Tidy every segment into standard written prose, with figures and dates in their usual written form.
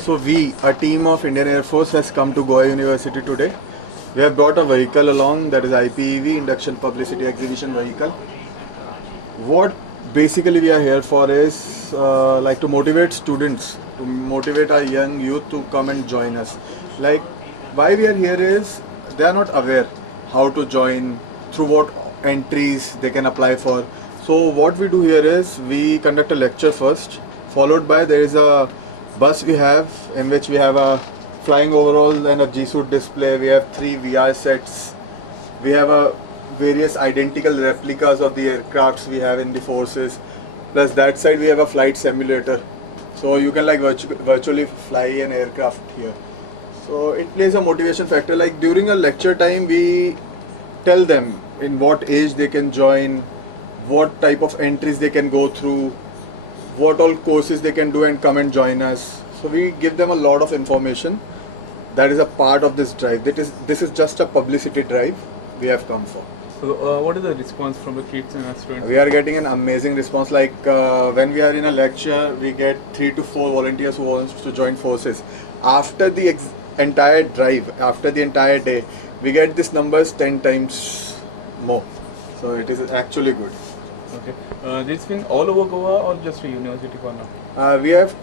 So we, a team of Indian Air Force, has come to Goa University today. We have brought a vehicle along, that is IPEV, Induction Publicity Exhibition Vehicle. What basically we are here for is like to motivate students, to motivate our young youth to come and join us. Like why we are here is they are not aware how to join, through what entries they can apply for. So what we do here is we conduct a lecture first, followed by there is a bus we have in which we have a flying overall and a G-suit display. We have 3 VR sets. We have a various identical replicas of the aircrafts we have in the forces. Plus that side we have a flight simulator. So you can like virtually fly an aircraft here. So it plays a motivation factor. Like during a lecture time we tell them in what age they can join, what type of entries they can go through, what all courses they can do and come and join us. So we give them a lot of information. That is a part of this drive. This is just a publicity drive we have come for. So what is the response from the kids and students? We are getting an amazing response. Like when we are in a lecture, we get 3 to 4 volunteers who want to join forces. After the entire drive, after the entire day, we get these numbers 10 times more. So it is actually good. Okay. This been all over Goa or just a university for now? We have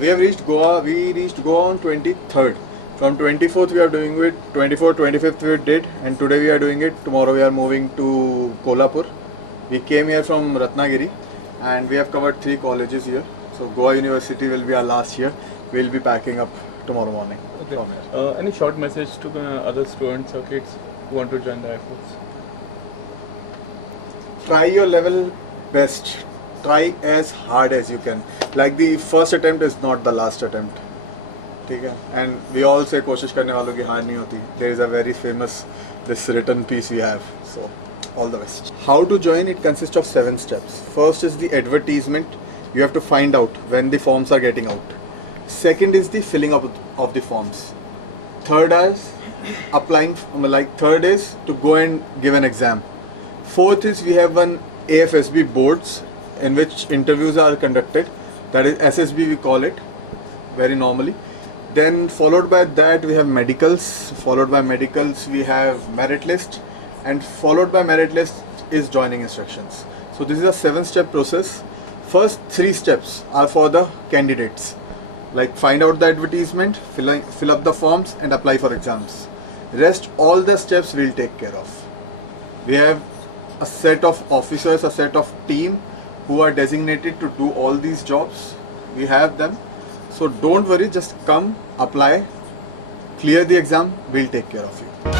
reached Goa. We reached Goa on 23rd. From 24th we are doing it, 24th, 25th we did, and today we are doing it. Tomorrow we are moving to Kolhapur. We came here from Ratnagiri and we have covered 3 colleges here. So Goa University will be our last year. We will be packing up tomorrow morning. Okay. Any short message to other students or kids who want to join the Air Force? Try your level best. Try as hard as you can. Like the first attempt is not the last attempt. And we all say कोशिश करने वालों की हार नहीं होती. There is a very famous this written piece we have. So all the best. How to join? It consists of 7 steps. First is the advertisement. You have to find out when the forms are getting out. Second is the filling up of the forms. Third is applying. Third is to go and give an exam. Fourth is we have one AFSB boards in which interviews are conducted. That is SSB we call it very normally. Then followed by that we have medicals. Followed by medicals we have merit list, and followed by merit list is joining instructions. So this is a 7-step process. First 3 steps are for the candidates. Like find out the advertisement, fill up the forms and apply for exams. Rest all the steps we'll take care of. We have a set of officers, a set of team who are designated to do all these jobs. We have them. So don't worry, just come, apply, clear the exam, we'll take care of you.